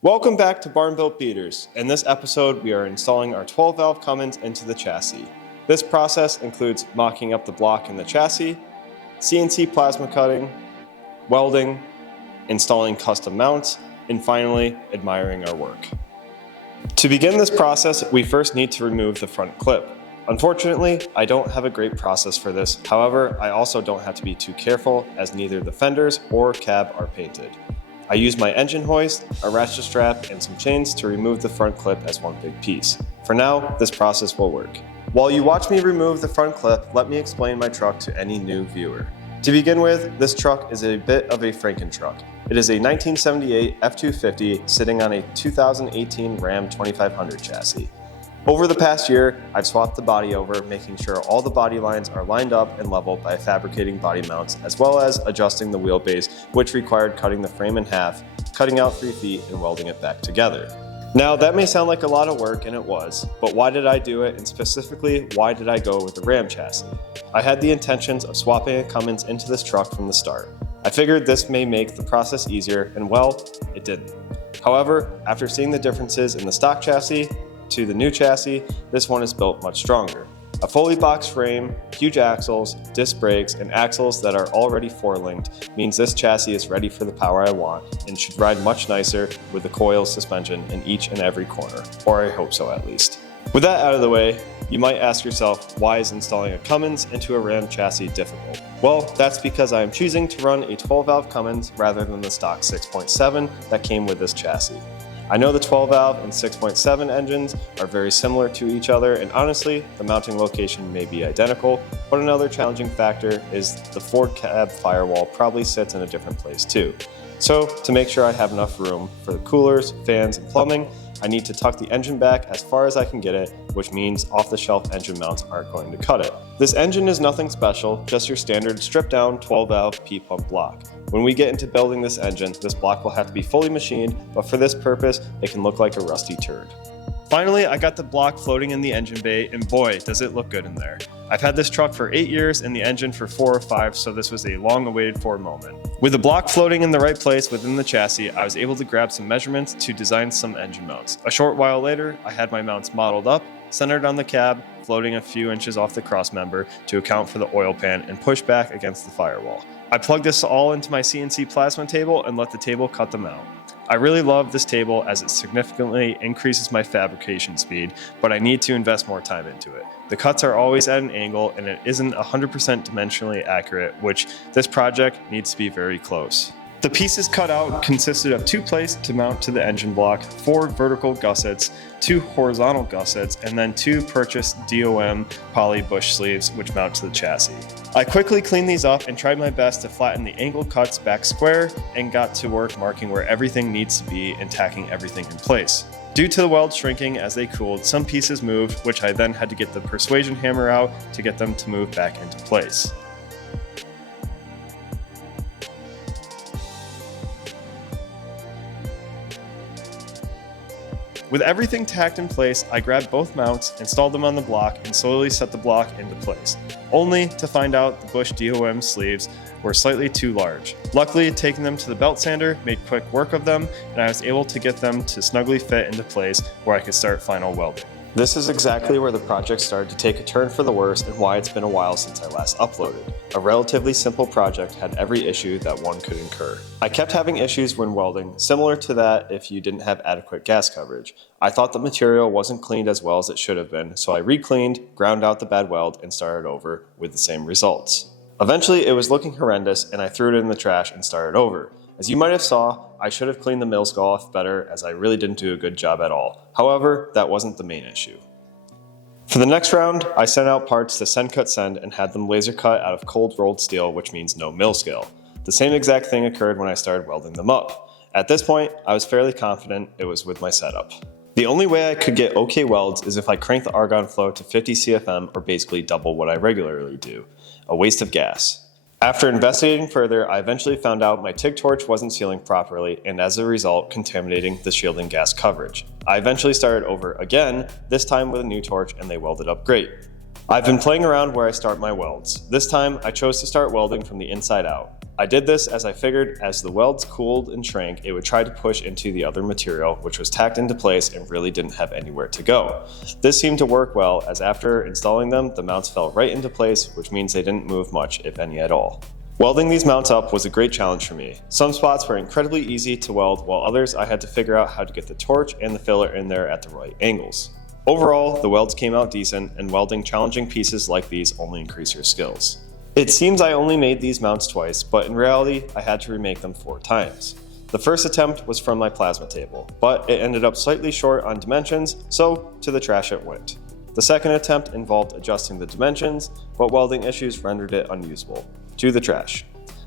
Welcome back to Barn Built Beaters. In this episode, we are installing our 12-valve Cummins into the chassis. This process includes mocking up the block in the chassis, CNC plasma cutting, welding, installing custom mounts, and finally, admiring our work. To begin this process, we first need to remove the front clip. Unfortunately, I don't have a great process for this. However, I also don't have to be too careful as neither the fenders or cab are painted. I use my engine hoist, a ratchet strap, and some chains to remove the front clip as one big piece. For now, this process will work. While you watch me remove the front clip, let me explain my truck to any new viewer. To begin with, this truck is a bit of a Franken truck. It is a 1978 F-250 sitting on a 2018 Ram 2500 chassis. Over the past year, I've swapped the body over, making sure all the body lines are lined up and level by fabricating body mounts, as well as adjusting the wheelbase, which required cutting the frame in half, cutting out 3 feet, and welding it back together. Now, that may sound like a lot of work, and it was, but why did I do it, and specifically, why did I go with the Ram chassis? I had the intentions of swapping a Cummins into this truck from the start. I figured this may make the process easier, and well, it didn't. However, after seeing the differences in the stock chassis to the new chassis, this one is built much stronger. A fully boxed frame, huge axles, disc brakes, and axles that are already four-linked means this chassis is ready for the power I want and should ride much nicer with the coil suspension in each and every corner, or I hope so at least. With that out of the way, you might ask yourself, why is installing a Cummins into a Ram chassis difficult? Well, that's because I am choosing to run a 12-valve Cummins rather than the stock 6.7 that came with this chassis. I know the 12-valve and 6.7 engines are very similar to each other, and honestly, the mounting location may be identical, but another challenging factor is the Ford cab firewall probably sits in a different place too. So, to make sure I have enough room for the coolers, fans, and plumbing, I need to tuck the engine back as far as I can get it, which means off-the-shelf engine mounts aren't going to cut it. This engine is nothing special, just your standard stripped-down 12-valve P-pump block. When we get into building this engine, this block will have to be fully machined, but for this purpose, it can look like a rusty turd. Finally, I got the block floating in the engine bay, and boy, does it look good in there. I've had this truck for 8 years and the engine for 4 or 5, so this was a long-awaited for moment. With the block floating in the right place within the chassis, I was able to grab some measurements to design some engine mounts. A short while later, I had my mounts modeled up, centered on the cab, floating a few inches off the cross member to account for the oil pan and push back against the firewall. I plugged this all into my CNC plasma table and let the table cut them out. I really love this table as it significantly increases my fabrication speed, but I need to invest more time into it. The cuts are always at an angle and it isn't 100% dimensionally accurate, which this project needs to be very close. The pieces cut out consisted of 2 plates to mount to the engine block, 4 vertical gussets, 2 horizontal gussets, and then 2 purchased DOM poly bush sleeves which mount to the chassis. I quickly cleaned these up and tried my best to flatten the angle cuts back square and got to work marking where everything needs to be and tacking everything in place. Due to the weld shrinking as they cooled, some pieces moved, which I then had to get the persuasion hammer out to get them to move back into place. With everything tacked in place, I grabbed both mounts, installed them on the block, and slowly set the block into place, only to find out the Bush DOM sleeves were slightly too large. Luckily, taking them to the belt sander made quick work of them, and I was able to get them to snugly fit into place where I could start final welding. This is exactly where the project started to take a turn for the worse and why it's been a while since I last uploaded. A relatively simple project had every issue that one could incur. I kept having issues when welding, similar to that if you didn't have adequate gas coverage. I thought the material wasn't cleaned as well as it should have been, so I re-cleaned, ground out the bad weld, and started over with the same results. Eventually, it was looking horrendous and I threw it in the trash and started over. As you might have saw, I should have cleaned the mill skull off better as I really didn't do a good job at all. However, that wasn't the main issue. For the next round, I sent out parts to Send Cut Send and had them laser cut out of cold rolled steel, which means no mill scale. The same exact thing occurred when I started welding them up. At this point, I was fairly confident it was with my setup. The only way I could get okay welds is if I cranked the argon flow to 50 CFM or basically double what I regularly do. A waste of gas. After investigating further, I eventually found out my TIG torch wasn't sealing properly and as a result contaminating the shielding gas coverage. I eventually started over again, this time with a new torch, and they welded up great. I've been playing around where I start my welds. This time I chose to start welding from the inside out. I did this as I figured as the welds cooled and shrank, it would try to push into the other material, which was tacked into place and really didn't have anywhere to go. This seemed to work well, as after installing them, the mounts fell right into place, which means they didn't move much, if any at all. Welding these mounts up was a great challenge for me. Some spots were incredibly easy to weld, while others I had to figure out how to get the torch and the filler in there at the right angles. Overall, the welds came out decent, and welding challenging pieces like these only increase your skills. It seems I only made these mounts twice, but in reality, I had to remake them 4 times. The first attempt was from my plasma table, but it ended up slightly short on dimensions, so to the trash it went. The second attempt involved adjusting the dimensions, but welding issues rendered it unusable. To the trash.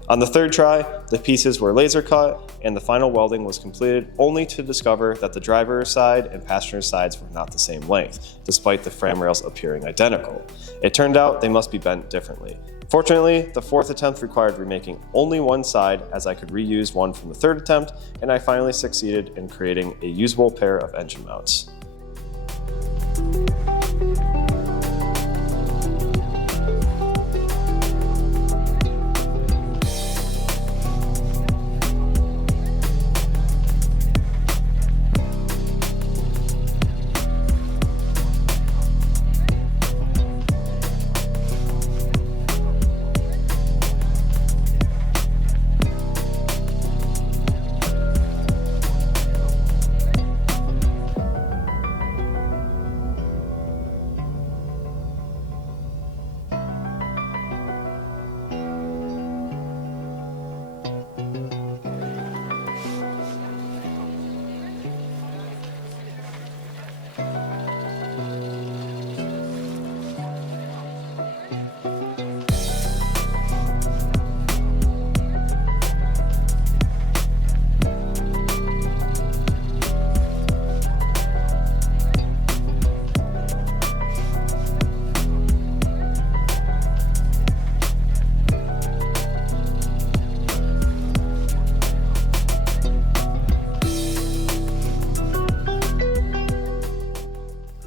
On the third try, the pieces were laser cut, and the final welding was completed only to discover that the driver's side and passenger sides were not the same length, despite the frame rails appearing identical. It turned out they must be bent differently. Fortunately, the fourth attempt required remaking only one side, as I could reuse one from the third attempt, and I finally succeeded in creating a usable pair of engine mounts.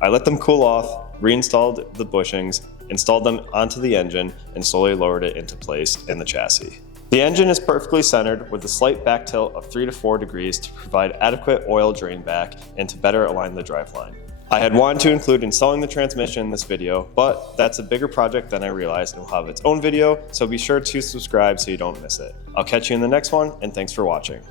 I let them cool off, reinstalled the bushings, installed them onto the engine, and slowly lowered it into place in the chassis. The engine is perfectly centered with a slight back tilt of 3 to 4 degrees to provide adequate oil drain back and to better align the driveline. I had wanted to include installing the transmission in this video, but that's a bigger project than I realized and will have its own video, so be sure to subscribe so you don't miss it. I'll catch you in the next one, and thanks for watching.